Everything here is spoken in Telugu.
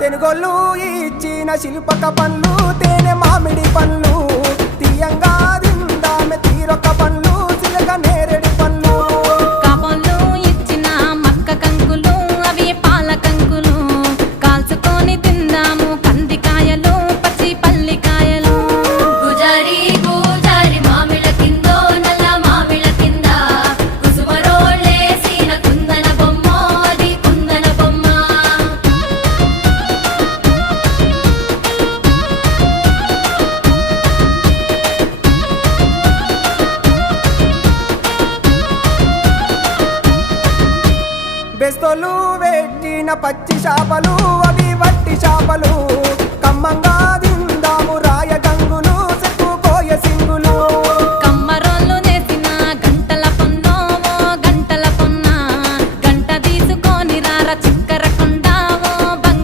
తెనుగోళ్ళు ఇచ్చిన శిల్పక పండ్లు తేనె మామిడి పండ్లు తీయంగా తిందామె తీరొక్క పండ్లు చిలక నేరేడి పండ్లు కాబోళ్ళు ఇచ్చిన మక్క కంకులు అవి పాల కంకులు కాల్చుకొని తిందాము కందికాయలు పచ్చి పల్లికాయలు గుజారి గుజారి మామిళ్ళ కిందో నల్ల మామిళ్ళ కింద కుసుమరోళ్ళేసిన కుందన బొమ్మ అది కుందన బొమ్మ బెస్తోలు పెట్టిన పచ్చి చేపలు అవి వట్టి చేపలు